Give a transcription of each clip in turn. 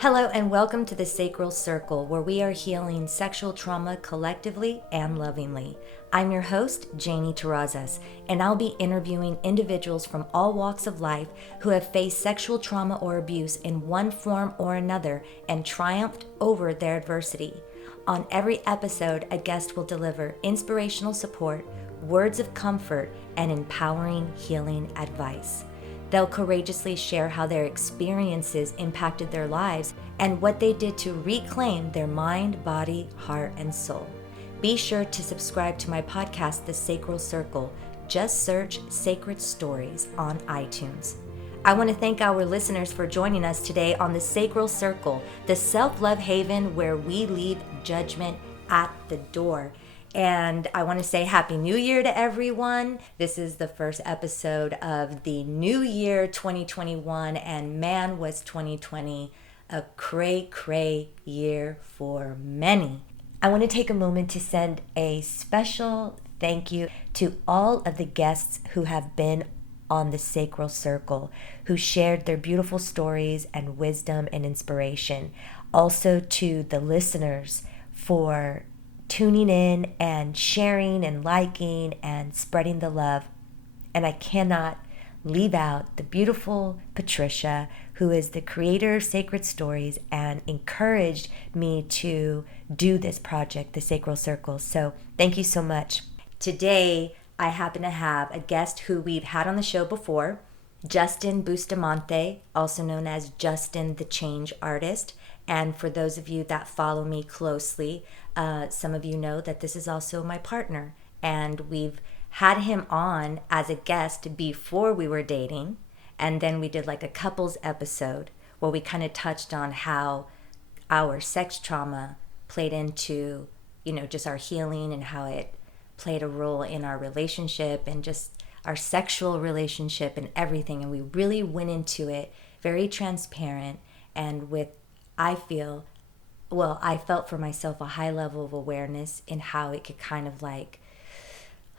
Hello and welcome to the Sacral Circle, where we are healing sexual trauma collectively and lovingly. I'm your host, Janie Terrazas, and I'll be interviewing individuals from all walks of life who have faced sexual trauma or abuse in one form or another and triumphed over their adversity. On every episode, a guest will deliver inspirational support, words of comfort, and empowering healing advice. They'll courageously share how their experiences impacted their lives and what they did to reclaim their mind, body, heart, and soul. Be sure to subscribe to my podcast, The Sacral Circle. Just search Sacred Stories on iTunes. I want to thank our listeners for joining us today on The Sacral Circle, the self-love haven where we leave judgment at the door. And I want to say Happy New Year to everyone. This is the first episode of the new year 2021, and man, was 2020 a cray year for many. I want to take a moment to send a special thank you to all of the guests who have been on the Sacral Circle, who shared their beautiful stories and wisdom and inspiration. Also to the listeners for tuning in and sharing and liking and spreading the love. And I cannot leave out the beautiful Patricia, who is the creator of Sacred Stories and encouraged me to do this project, the Sacral Circle. So thank you so much. Today, I happen to have a guest who we've had on the show before, Justin Bustamante, also known as Justin the Change Artist. And for those of you that follow me closely, some of you know that this is also my partner. And we've had him on as a guest before we were dating. And then we did like a couples episode where we kind of touched on how our sex trauma played into, just our healing and how it played a role in our relationship and just our sexual relationship and everything. And we really went into it very transparent and with, I felt for myself a high level of awareness in how it could kind of like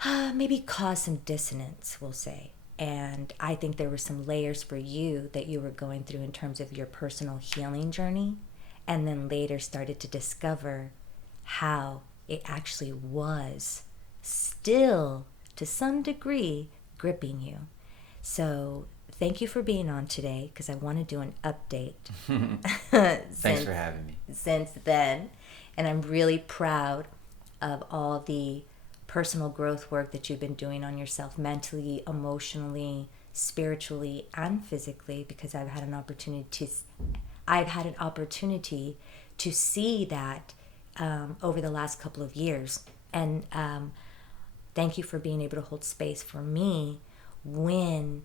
maybe cause some dissonance, we'll say. And I think there were some layers for you that you were going through in terms of your personal healing journey, and then later started to discover how it actually was still, to some degree, gripping you. So thank you for being on today, because I want to do an update. Thanks for having me. Since then. And I'm really proud of all the personal growth work that you've been doing on yourself mentally, emotionally, spiritually, and physically, because I've had an opportunity to see that over the last couple of years. And thank you for being able to hold space for me when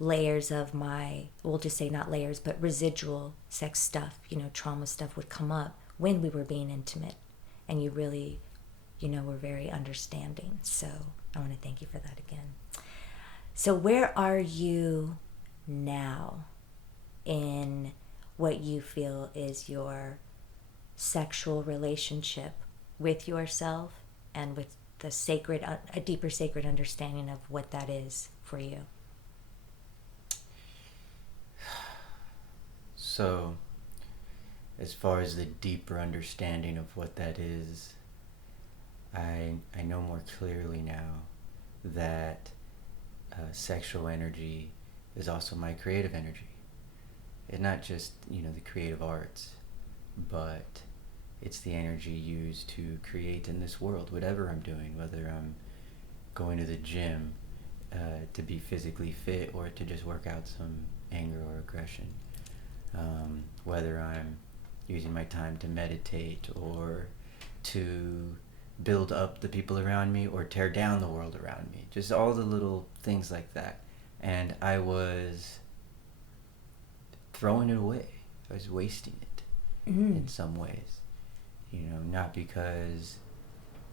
layers of my, we'll just say not layers, but residual sex stuff, trauma stuff would come up when we were being intimate. And you really, were very understanding. So I want to thank you for that again. So where are you now in what you feel is your sexual relationship with yourself and with the sacred, a deeper sacred understanding of what that is for you? So, as far as the deeper understanding of what that is, I know more clearly now that sexual energy is also my creative energy. It's not just, the creative arts, but it's the energy used to create in this world, whatever I'm doing, whether I'm going to the gym to be physically fit or to just work out some anger or aggression. Whether I'm using my time to meditate or to build up the people around me or tear down the world around me. Just all the little things like that. And I was throwing it away. I was wasting it in some ways. Not because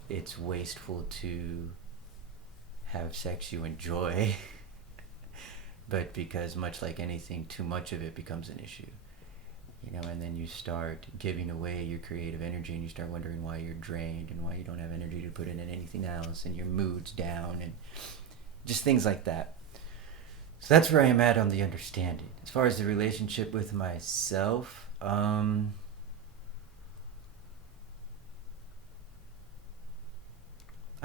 it's wasteful to have sex you enjoy, but because much like anything, too much of it becomes an issue. And then you start giving away your creative energy and you start wondering why you're drained and why you don't have energy to put it in anything else and your mood's down and just things like that. So that's where I am at on the understanding. As far as the relationship with myself, I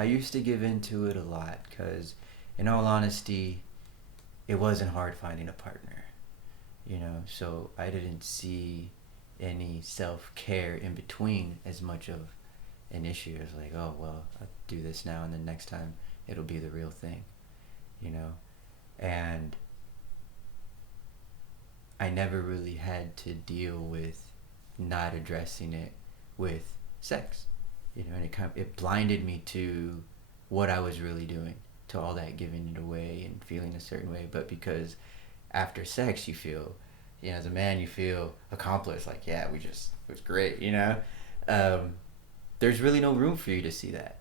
used to give into it a lot because, in all honesty, it wasn't hard finding a partner, so I didn't see any self-care in between as much of an issue. It's like, oh, well, I'll do this now and then next time it'll be the real thing, and I never really had to deal with not addressing it with sex, and it blinded me to what I was really doing, to all that giving it away and feeling a certain way. But because after sex you feel, as a man you feel accomplished, like, yeah, it was great, there's really no room for you to see that,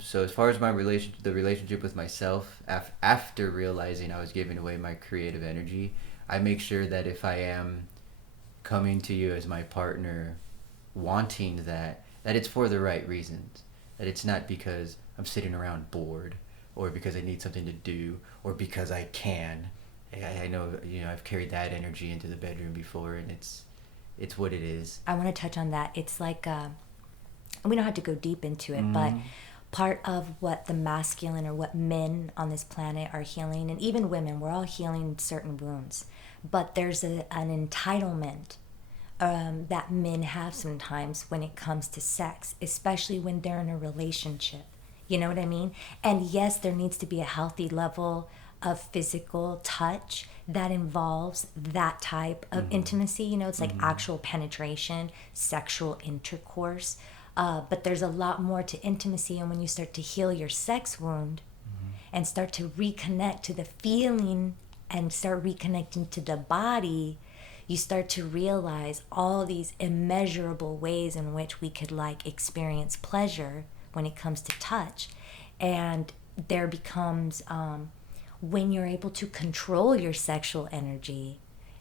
So as far as the relationship with myself, after realizing I was giving away my creative energy, I make sure that if I am coming to you as my partner, wanting that it's for the right reasons. That it's not because I'm sitting around bored, or because I need something to do, or because I can. I know, I've carried that energy into the bedroom before, and it's what it is. I want to touch on that. It's like, we don't have to go deep into it, but part of what the masculine, or what men on this planet are healing, and even women, we're all healing certain wounds. But there's an entitlement that men have sometimes when it comes to sex, especially when they're in a relationship. You know what I mean? And yes, there needs to be a healthy level of physical touch that involves that type of intimacy. It's like actual penetration, sexual intercourse. But there's a lot more to intimacy. And when you start to heal your sex wound and start to reconnect to the feeling and start reconnecting to the body, you start to realize all these immeasurable ways in which we could experience pleasure when it comes to touch. And there becomes, when you're able to control your sexual energy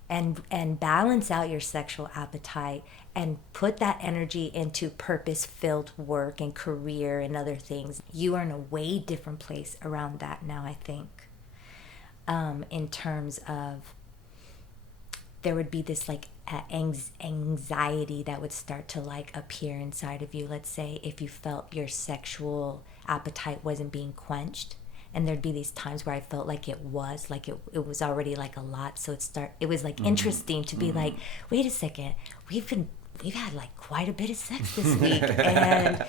and balance out your sexual appetite and put that energy into purpose-filled work and career and other things, you are in a way different place around that now, I think. In terms of, there would be this anxiety that would start to appear inside of you. Let's say if you felt your sexual appetite wasn't being quenched, and there'd be these times where I felt like it was already a lot. So it was interesting to be wait a second, we've had quite a bit of sex this week, and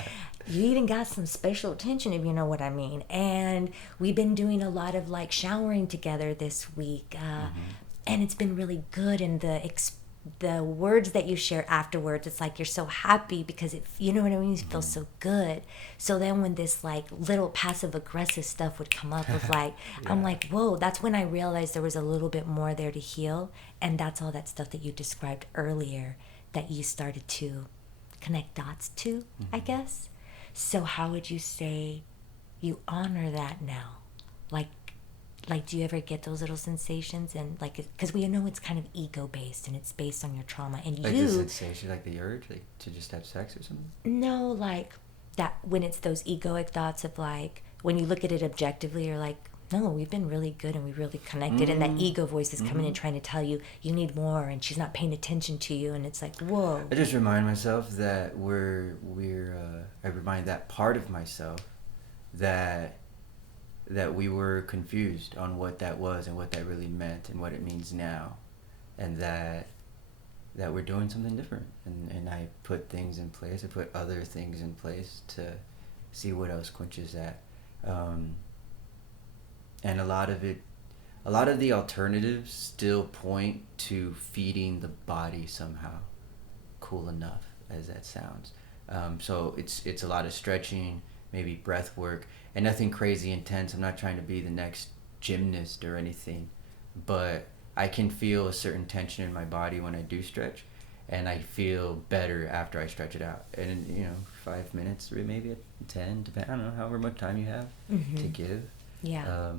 you even got some special attention, if you know what I mean. And we've been doing a lot of showering together this week, and it's been really good. And the words that you share afterwards, it's you're so happy because you know what I mean, you feel so good. So then when this little passive aggressive stuff would come up of yeah. I'm whoa, that's when I realized there was a little bit more there to heal. And that's all that stuff that you described earlier that you started to connect dots to, I guess. So how would you say you honor that now? Do you ever get those little sensations? And because we know it's kind of ego based and it's based on your trauma. And the sensation, the urge, to just have sex or something? No, that when it's those egoic thoughts of when you look at it objectively, you're no, we've been really good and we really connected. And that ego voice is coming in trying to tell you need more, and she's not paying attention to you. And it's whoa. I just remind myself that I remind that part of myself that we were confused on what that was and what that really meant and what it means now, and that we're doing something different. And I put things in place. I put other things in place to see what else quenches that. And a lot of the alternatives still point to feeding the body somehow, cool enough as that sounds. So it's a lot of stretching, maybe breath work, and nothing crazy intense. I'm not trying to be the next gymnast or anything, but I can feel a certain tension in my body when I do stretch, and I feel better after I stretch it out. And 5 minutes or maybe 10, I don't know, however much time you have to give. Yeah.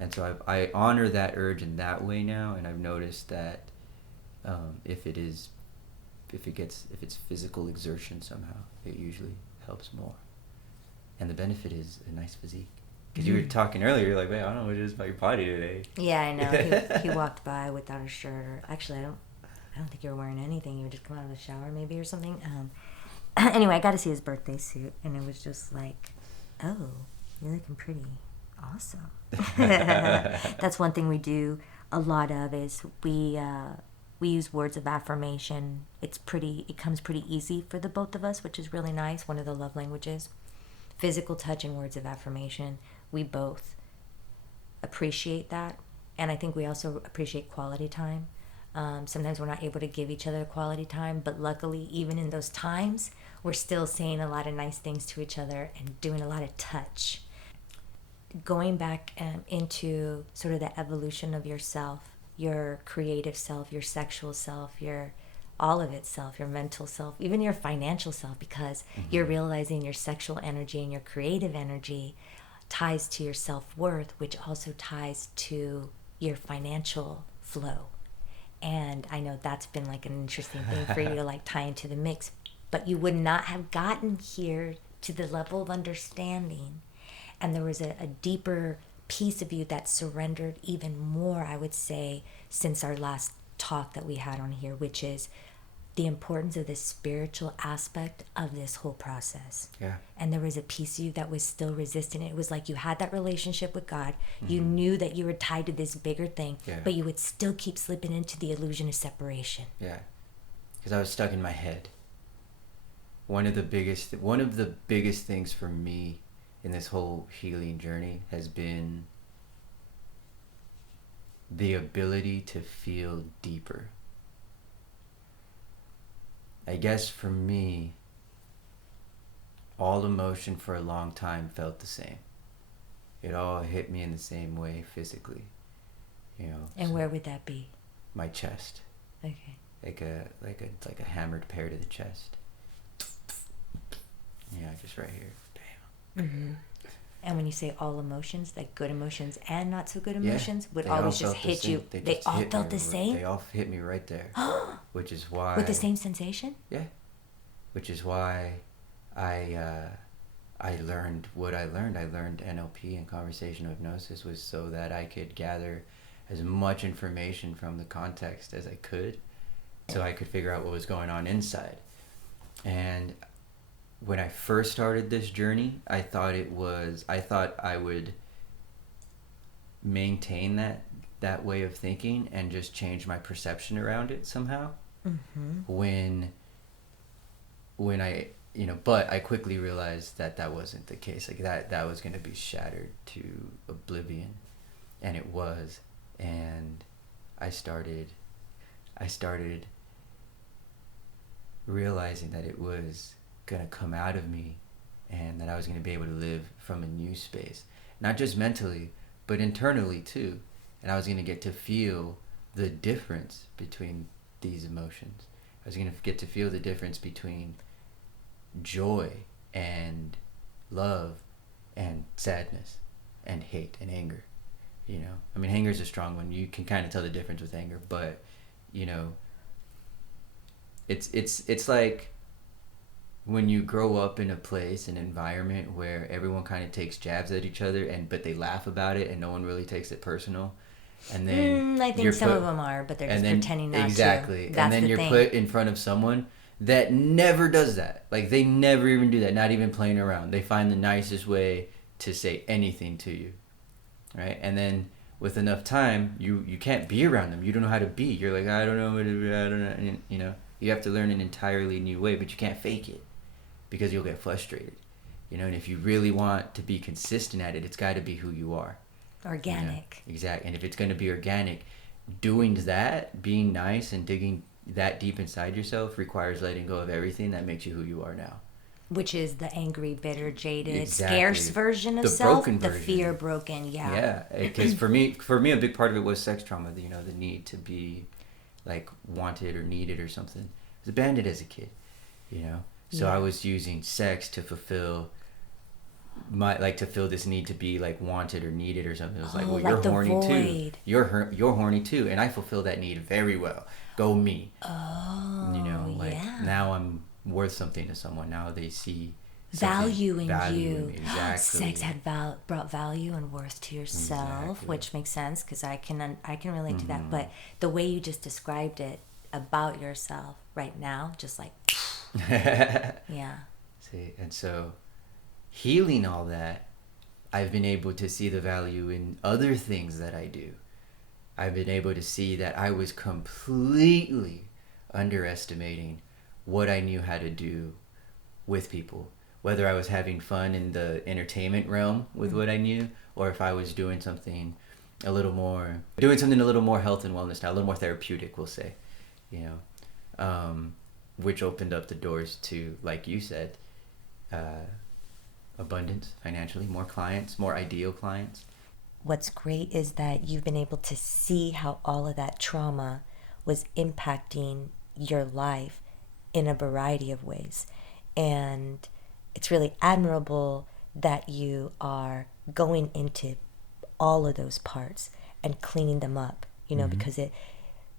And so I honor that urge in that way now, and I've noticed that if it's physical exertion somehow, it usually helps more. And the benefit is a nice physique. Because you were talking earlier, you're wait, I don't know what it is about your body today. Yeah, I know. He walked by without a shirt. Or actually, I don't. I don't think you were wearing anything. You would just come out of the shower maybe or something. Anyway, I got to see his birthday suit, and it was just like, oh, you're looking pretty awesome. That's one thing we do a lot of is we use words of affirmation. It comes pretty easy for the both of us, which is really nice. One of the love languages. Physical touch and words of affirmation. We both appreciate that, and I think we also appreciate quality time. Sometimes we're not able to give each other quality time, but luckily, even in those times, we're still saying a lot of nice things to each other and doing a lot of touch. Going back into sort of the evolution of yourself, your creative self, your sexual self, your all of itself, your mental self, even your financial self, because you're realizing your sexual energy and your creative energy ties to your self-worth, which also ties to your financial flow. And I know that's been like an interesting thing for you to like tie into the mix, but you would not have gotten here to the level of understanding. And there was a deeper piece of you that surrendered even more, I would say, since our last talk that we had on here, which is the importance of the spiritual aspect of this whole process. Yeah. And there was a piece of you that was still resistant. It was like you had that relationship with God. You knew that you were tied to this bigger thing, but you would still keep slipping into the illusion of separation. Yeah. Because I was stuck in my head. One of the biggest things for me in this whole healing journey has been the ability to feel deeper. I guess for me, all emotion for a long time felt the same. It all hit me in the same way physically, you know. And so where would that be? My chest. Okay. Like a hammered pair to the chest. Yeah, just right here. Bam. Mm-hmm. And when you say all emotions, like good emotions and not so good emotions, would they always just hit you. They all felt the same? They all hit me right there. Which is why... With the same sensation? Yeah. Which is why I learned what I learned. I learned NLP and conversational hypnosis was so that I could gather as much information from the context as I could, so I could figure out what was going on inside. And when I first started this journey, I thought I would maintain that way of thinking and just change my perception around it somehow. When I, but I quickly realized that wasn't the case. Like that was going to be shattered to oblivion, and it was. And I started realizing that it was going to come out of me, and that I was going to be able to live from a new space, not just mentally but internally too. And I was going to get to feel the difference between these emotions. I was going to get to feel the difference between joy and love and sadness and hate and anger. I mean, anger is a strong one. You can kind of tell the difference with anger, but it's like when you grow up in a place, an environment where everyone kind of takes jabs at each other, but they laugh about it and no one really takes it personal. And then I think some of them are, but they're just pretending not to. Exactly. And then you're put in front of someone that never does that. Like, they never even do that, not even playing around. They find the nicest way to say anything to you, right? And then with enough time, you can't be around them. You don't know how to be. You're like, I don't know what to do. I don't know. And, you have to learn an entirely new way, but you can't fake it because you'll get frustrated. And if you really want to be consistent at it, it's got to be who you are. Organic. Exactly. And if it's going to be organic, doing that, being nice and digging that deep inside yourself requires letting go of everything that makes you who you are now. Which is the angry, bitter, jaded, Exactly. scarce version of the self. Broken the version. fear broken, yeah. Yeah, because for me, a big part of it was sex trauma. The need to be like wanted or needed or something. I was abandoned as a kid, So I was using sex to fulfill this need to be like wanted or needed or something. It was like, well, you're horny too. You're horny too, and I fulfill that need very well. Go me. Oh, now I'm worth something to someone. Now they see value in value you. In me. Exactly. Sex had brought value and worth to yourself, Exactly. which makes sense because I can relate to that. But the way you just described it, about yourself right now, just like, yeah. See, and so healing all that, I've been able to see the value in other things that I do. I've been able to see that I was completely underestimating what I knew how to do with people. Whether I was having fun in the entertainment realm with what I knew, or if I was doing something a little more health and wellness now, a little more therapeutic, we'll say, you know, which opened up the doors to, like you said, abundance financially, more clients, more ideal clients. What's great is that you've been able to see how all of that trauma was impacting your life in a variety of ways. And it's really admirable that you are going into all of those parts and cleaning them up, you know, because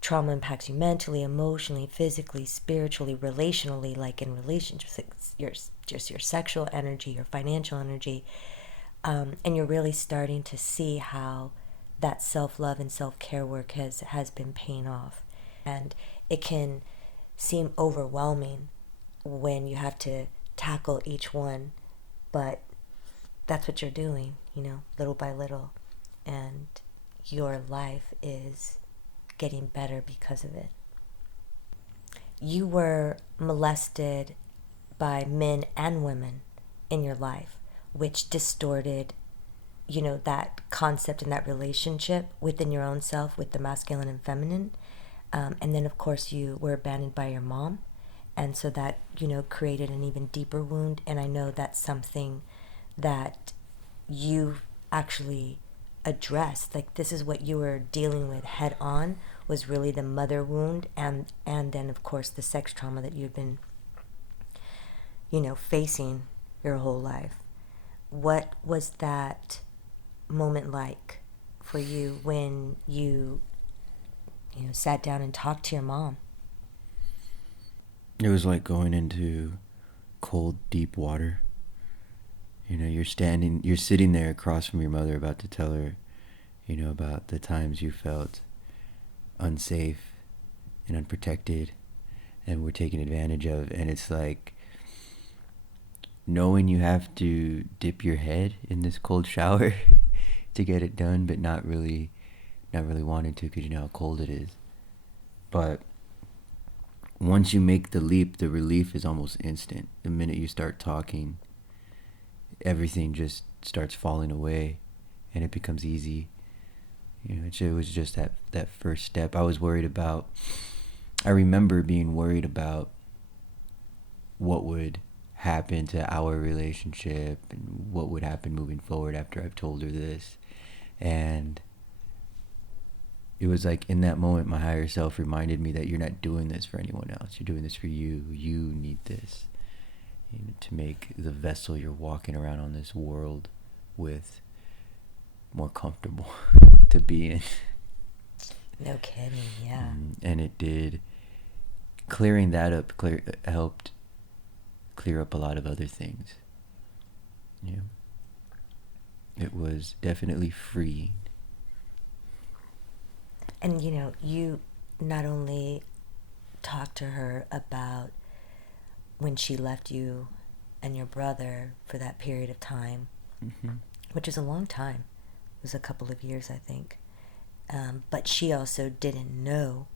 trauma impacts you mentally, emotionally, physically, spiritually, relationally, like in relationships, your sexual energy, your financial energy. And you're really starting to see how that self-love and self-care work has been paying off. And it can seem overwhelming when you have to tackle each one, but that's what you're doing, you know, little by little. And your life is getting better because of it. You were molested by men and women in your life, which distorted, you know, that concept and that relationship within your own self with the masculine and feminine. And then, of course, you were abandoned by your mom. And so that, you know, created an even deeper wound. And I know that's something that you actually addressed. Like, this is what you were dealing with head on, was really the mother wound. And then, of course, the sex trauma that you've been, you know, facing your whole life. What was that moment like for you when you sat down and talked to your mom? It was like going into cold, deep water. You know, you're sitting there across from your mother about to tell her, you know, about the times you felt unsafe and unprotected and were taken advantage of. And it's like knowing you have to dip your head in this cold shower to get it done, but not really wanting to, because you know how cold it is. But once you make the leap, the relief is almost instant. The minute you start talking, everything just starts falling away and it becomes easy. You know, it was just that first step. I remember being worried about what would happen to our relationship and what would happen moving forward after I've told her this. And it was like in that moment, my higher self reminded me that you're not doing this for anyone else. You're doing this for you. You need this, you know, to make the vessel you're walking around on this world with more comfortable to be in. No kidding, yeah. And it did. Clearing that up helped clear up a lot of other things. Yeah. It was definitely freeing. And, you know, you not only talked to her about when she left you and your brother for that period of time, which is a long time. It was a couple of years, I think. But she also didn't know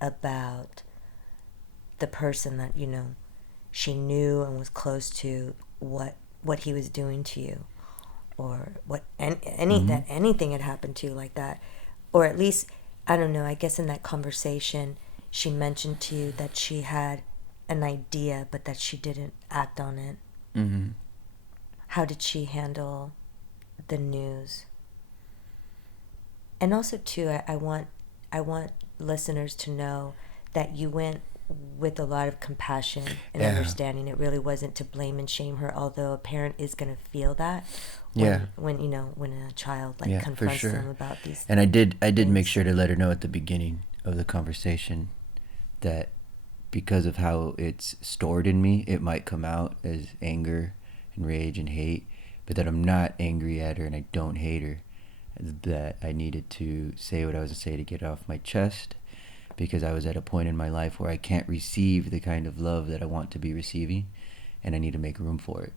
about the person that, you know, she knew and was close to, what he was doing to you, or what that anything had happened to you like that. Or at least, I don't know, I guess in that conversation she mentioned to you that she had an idea but that she didn't act on it. How did she handle the news? And also too, I want listeners to know that you went with a lot of compassion and understanding. It really wasn't to blame and shame her, although a parent is going to feel that when you know, when a child confronts them about these and I did things. Make sure to let her know at the beginning of the conversation that because of how it's stored in me, it might come out as anger and rage and hate, but that I'm not angry at her and I don't hate her, that I needed to say what I was to say to get it off my chest, because I was at a point in my life where I can't receive the kind of love that I want to be receiving, and I need to make room for it.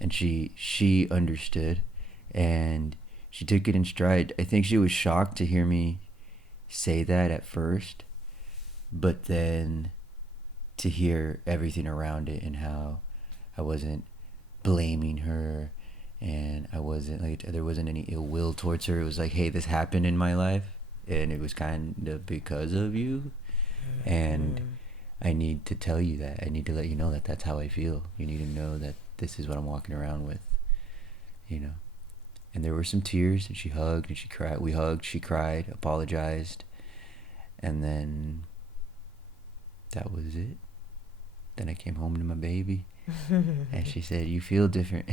And she understood, and she took it in stride. I think she was shocked to hear me say that at first, but then to hear everything around it and how I wasn't blaming her, and I wasn't like, there wasn't any ill will towards her. It was like, hey, this happened in my life, and it was kind of because of you, and I need to tell you that. I need to let you know that that's how I feel. You need to know that this is what I'm walking around with, you know. And there were some tears, and she hugged and she cried. We hugged, she cried, apologized, and then that was it. Then I came home to my baby, and she said, "You feel different."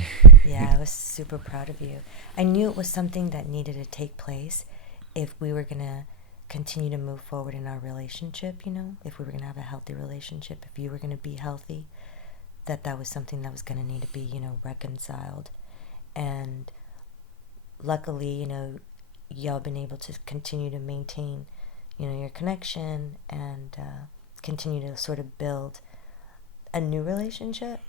Yeah, I was super proud of you. I knew it was something that needed to take place if we were going to continue to move forward in our relationship, you know, if we were going to have a healthy relationship, if you were going to be healthy, that was something that was going to need to be, you know, reconciled. And luckily, you know, y'all been able to continue to maintain, you know, your connection and continue to sort of build a new relationship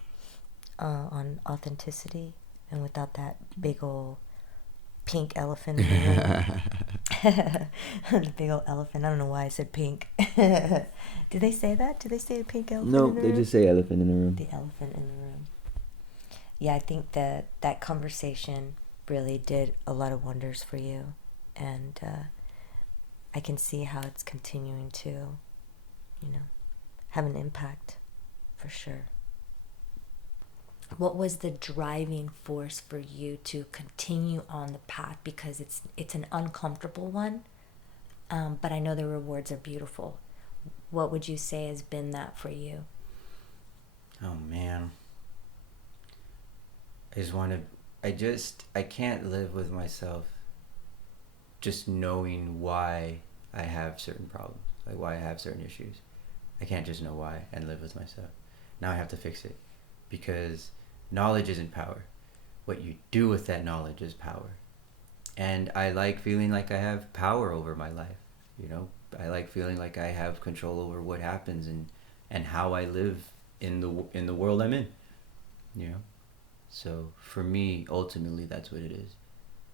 on authenticity and without that big old pink elephant in the room. The big old elephant. I don't know why I said pink. Do they say that? Do they say pink elephant in the room? No, they just say elephant in the room. The elephant in the room. Yeah, I think that conversation really did a lot of wonders for you. And I can see how it's continuing to, you know, have an impact for sure. What was the driving force for you to continue on the path? Because it's an uncomfortable one, but I know the rewards are beautiful. What would you say has been that for you? Oh man, I can't live with myself just knowing why I have certain problems, like why I have certain issues. I can't just know why and live with myself. Now I have to fix it, because knowledge isn't power. What you do with that knowledge is power. And I like feeling like I have power over my life, you know. I like feeling like I have control over what happens and how I live in the world I'm in, you know. So for me, ultimately, that's what it is.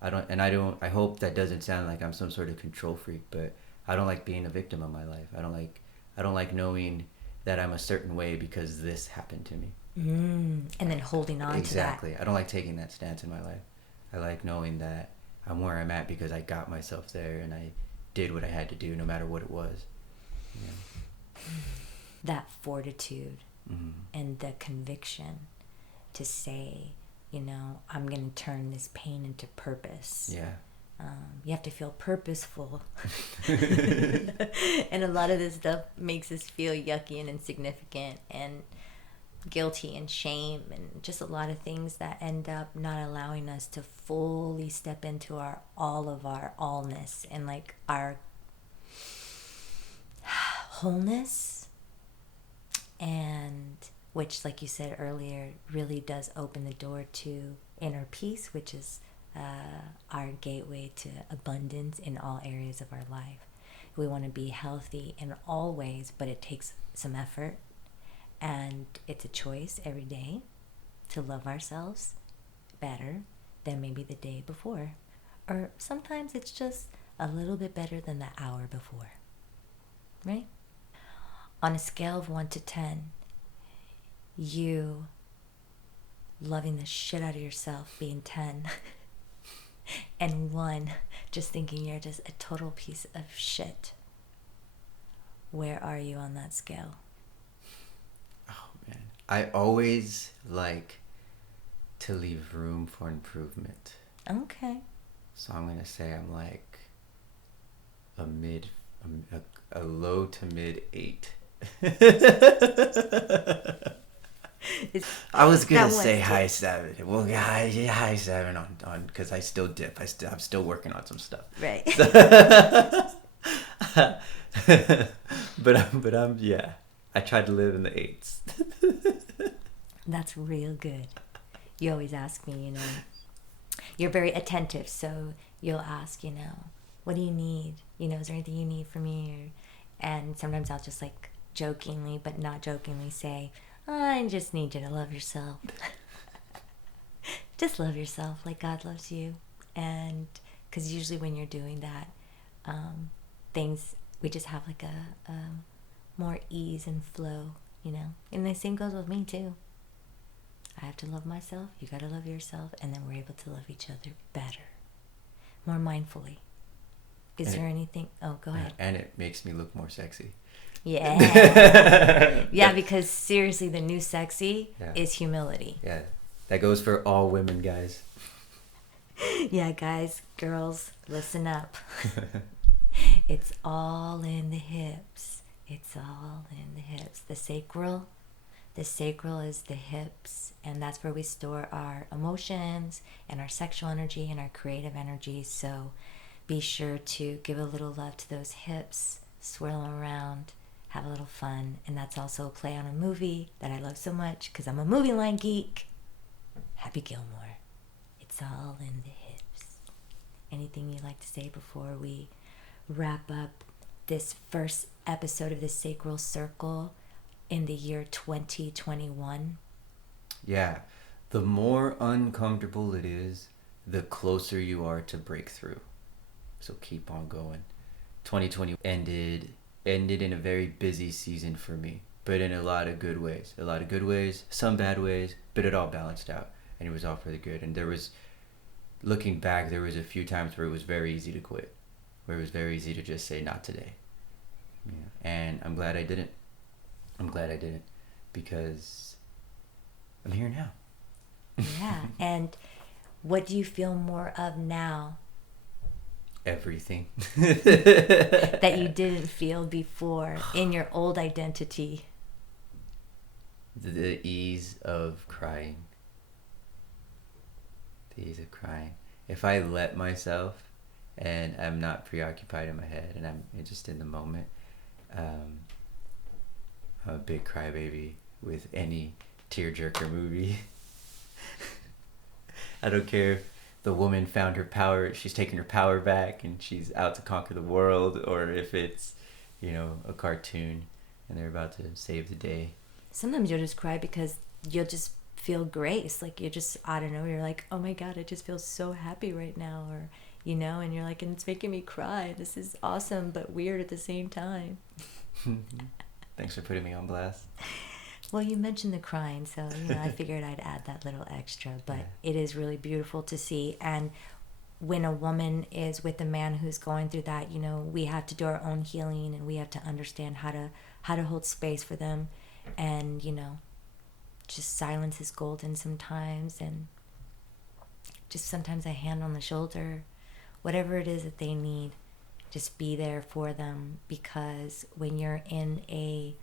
I hope that doesn't sound like I'm some sort of control freak, but I don't like being a victim of my life. I don't like knowing that I'm a certain way because this happened to me. And then holding on to that. Exactly. I don't like taking that stance in my life. I like knowing that I'm where I'm at because I got myself there and I did what I had to do no matter what it was. Yeah. That fortitude and the conviction to say, you know, I'm going to turn this pain into purpose. Yeah. You have to feel purposeful. And a lot of this stuff makes us feel yucky and insignificant and guilty and shame and just a lot of things that end up not allowing us to fully step into all of our allness and like our wholeness, and which, like you said earlier, really does open the door to inner peace, which is our gateway to abundance in all areas of our life. We want to be healthy in all ways, but it takes some effort, and it's a choice every day to love ourselves better than maybe the day before, or sometimes it's just a little bit better than the hour before, right? On a scale of 1 to 10, you loving the shit out of yourself being 10 and 1 just thinking you're just a total piece of shit, where are you on that scale? Oh man, I always like to leave room for improvement. Okay. So I'm gonna say I'm like a low to mid 8. I was gonna say high 7. Well, high 7 on because I still dip. I'm still working on some stuff. Right. but I'm yeah. I tried to live in the 8s. That's real good. You always ask me, you know, you're very attentive, so you'll ask, you know, what do you need? You know, is there anything you need from me? And sometimes I'll just like jokingly, but not jokingly, say, I just need you to love yourself. Just love yourself like God loves you. And because usually when you're doing that, things, we just have like a more ease and flow, you know. And the same goes with me too. I have to love myself, you got to love yourself, and then we're able to love each other better, more mindfully. Is there anything? Oh, go ahead. And it makes me look more sexy. Yeah. Yeah, because seriously, the new sexy is humility. Yeah, that goes for all women, guys. Yeah, guys, girls, listen up. It's all in the hips. It's all in the hips. The sacral is the hips, and that's where we store our emotions and our sexual energy and our creative energy. So be sure to give a little love to those hips, swirl them around, have a little fun. And that's also a play on a movie that I love so much because I'm a movie line geek. Happy Gilmore. It's all in the hips. Anything you'd like to say before we wrap up this first episode of the Sacral Circle in the year 2021? Yeah, the more uncomfortable it is, the closer you are to breakthrough. So keep on going. 2020 ended in a very busy season for me, but in a lot of good ways. A lot of good ways, some bad ways, but it all balanced out, and it was all for the good. And looking back, there was a few times where it was very easy to quit, where it was very easy to just say, not today. Yeah. And I'm glad I didn't. Because I'm here now. Yeah. And what do you feel more of now? Everything. That you didn't feel before in your old identity. The ease of crying. If I let myself and I'm not preoccupied in my head and I'm just in the moment, I'm a big crybaby with any tearjerker movie. I don't care if the woman found her power, she's taking her power back and she's out to conquer the world, or if it's, a cartoon and they're about to save the day. Sometimes you'll just cry because you'll just feel grace. Like you're just, I don't know, you're like, oh my God, I just feel so happy right now. Or, and you're like, and it's making me cry. This is awesome, but weird at the same time. Thanks for putting me on blast. Well, you mentioned the crying, so I figured I'd add that little extra. But It is really beautiful to see. And when a woman is with a man who's going through that, we have to do our own healing, and we have to understand how to hold space for them, and just silence is golden sometimes, and just sometimes a hand on the shoulder, whatever it is that they need, just be there for them. Because when you're in a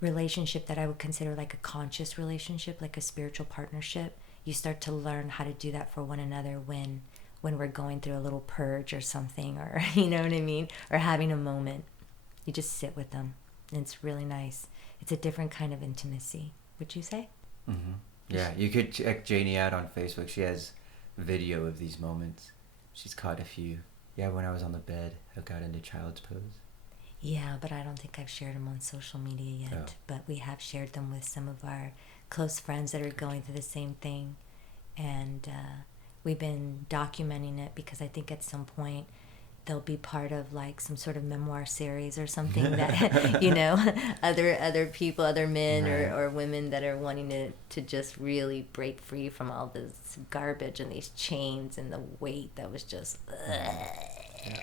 relationship that I would consider like a conscious relationship, like a spiritual partnership, you start to learn how to do that for one another when we're going through a little purge or something, or you know what I mean, or having a moment. You just sit with them, and it's really nice. It's a different kind of intimacy, would you say? Mm-hmm. Yeah, you could check Janie out on Facebook. She has video of these moments. She's caught a few. Yeah, when I was on the bed, I got into child's pose. Yeah, but I don't think I've shared them on social media yet. Oh. But we have shared them with some of our close friends that are going through the same thing. And we've been documenting it because I think at some point they'll be part of like some sort of memoir series or something that, other people, other men right. or women that are wanting to just really break free from all this garbage and these chains and the weight that was just... Yeah.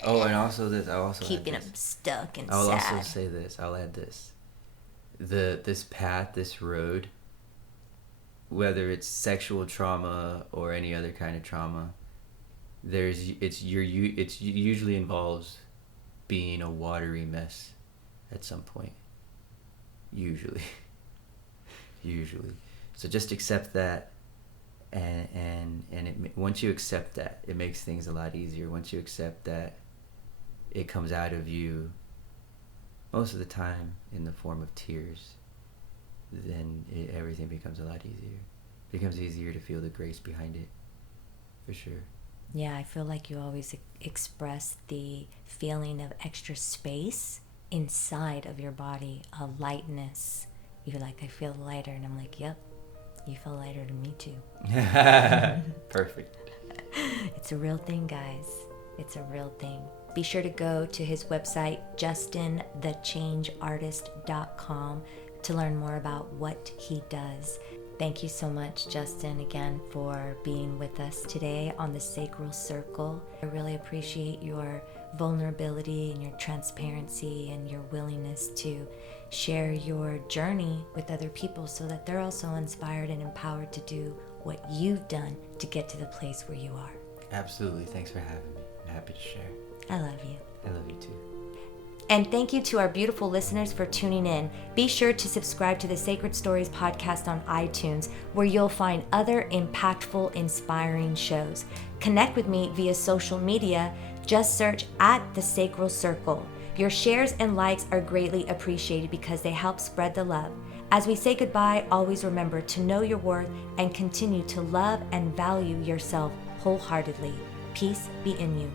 Oh, and also this, I'll also keeping them stuck and I'll sad. Also say this, I'll add this. This path, this road, whether it's sexual trauma or any other kind of trauma, it usually involves being a watery mess at some point. Usually. So just accept that, and once you accept that, it makes things a lot easier. Once you accept that it comes out of you most of the time in the form of tears, then everything becomes a lot easier. It becomes easier to feel the grace behind it, for sure. Yeah, I feel like you always express the feeling of extra space inside of your body, a lightness. You're like, I feel lighter. And I'm like, yep, you feel lighter to me too. Perfect. It's a real thing, guys. It's a real thing. Be sure to go to his website, justinthechangeartist.com, to learn more about what he does. Thank you so much, Justin, again, for being with us today on the Sacral Circle. I really appreciate your vulnerability and your transparency and your willingness to share your journey with other people so that they're also inspired and empowered to do what you've done to get to the place where you are. Absolutely. Thanks for having me. I'm happy to share. I love you. I love you too. And thank you to our beautiful listeners for tuning in. Be sure to subscribe to the Sacred Stories podcast on iTunes, where you'll find other impactful, inspiring shows. Connect with me via social media. Just search at The Sacral Circle. Your shares and likes are greatly appreciated because they help spread the love. As we say goodbye, always remember to know your worth and continue to love and value yourself wholeheartedly. Peace be in you.